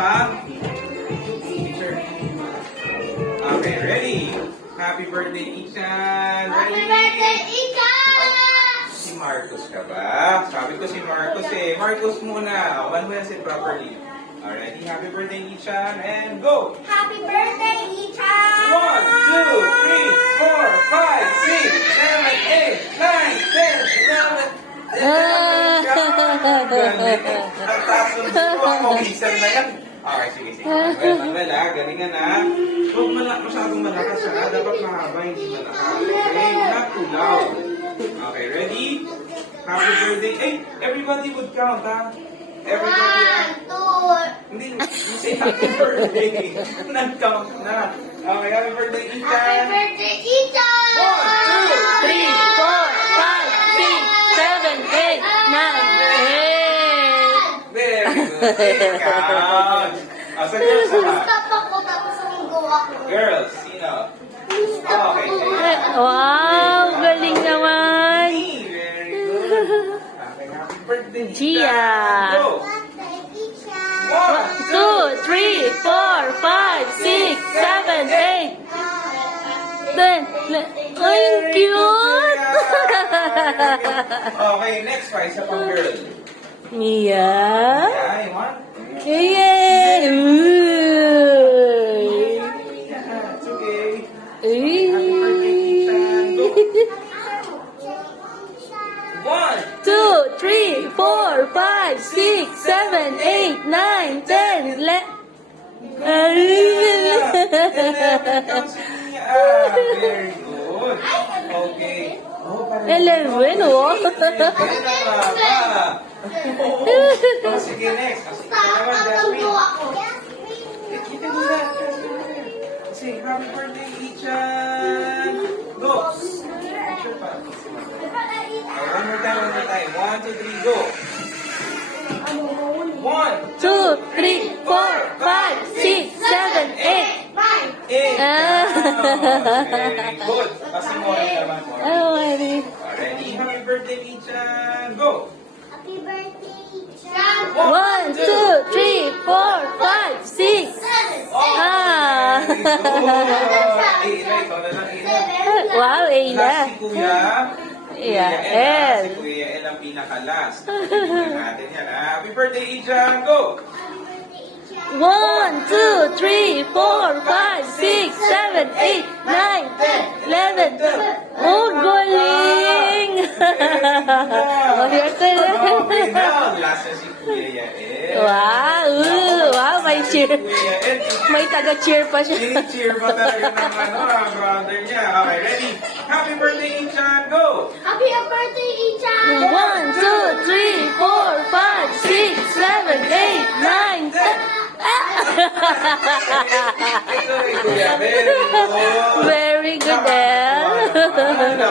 ma'am. Picture. Okay, ready? Happy birthday, Ichan. Happy birthday, Ichan! Si Marcos ka ba? Sabi ko si Marcos eh. Marcos muna. One will say properly. Alrighty, happy birthday, Ichan. And go! Happy birthday, Ichan! 1, 2, 3, 4, 5, 6, 7, 8, 9, 10, 11. Ang taas ng gusto mo, isang na yan. Okay, sige, sige. Manuel, galingan ha. Huwag masyadong malakas ha. Dapat mahaba, hindi malakas. Okay, not too loud. Okay, ready? Happy birthday. Hey, everybody would count ha. Everybody. 1, 2. Hindi, you say happy birthday. Nag-count na. Okay, happy birthday, Happy Ethan. birthday, Ichan! 1, 2, 3, 4, 5, 6, 7, 8, 9, 10. Very good. Count. Sa girls naman. Stop ako tapos sumunggo ako. Girls, sino? Okay, Wow, galing naman. Very good. Okay, happy birthday, Gia. Go. Birthday, Ichan! 2, 3, 4, 5, 6, 7, 8, 10. Ay, ang cute! Okay, next pa, isa pang girl. Yeah. Yeah, you want? Yay! Uy. Yeah, it's okay. Uy. Happy birthday, Ethan. Go. 1, 2, 3, 4, 5, 6, 7, 8, 9, 10. Very good. Okay. Oh, parang- 11, oh. Oh, sige, next. Sige, Stop naman, ako, Jasmine. sumunggo ako. Kita mo na. Say, happy birthday, Ichan. Go. Picture pa. Okay, one more time. 1, 2, 3, go. 1, 2, 3, 4, 5, 6, 7, 8. 8. Ah. Very good. Kasi mo rin naman po. Oh, ready. Ready? Happy birthday, Ichan. Go. Happy birthday, Ichan! 1, 2, 3, 4, 5, 6. Ah. Very good. Ila, ikaw na lang, Ila. Wow, Ayla. Last si Kuya. Yeah, Kuya El. Si Kuya El ang pinaka-last. Tingnan natin yan. Happy birthday, Ichan. Go. 1, 2, 3, 4, 5, 6, 7, 8, 9, 10, 11. Oh, galing! Oh, your turn. Okay, now, last na si Kuya Yael. Wow, wow, may cheer. Kuya El, May taga-cheer pa siya. cheer pa talaga ng brother niya. Okay, ready? Happy birthday, Ichan. Go. Happy birthday, Ichan! 1, 2, 3, 4, 5, 6, 7, 8, 9, 10. Ito rin, Kuya. Very good. Very good, El. Ano,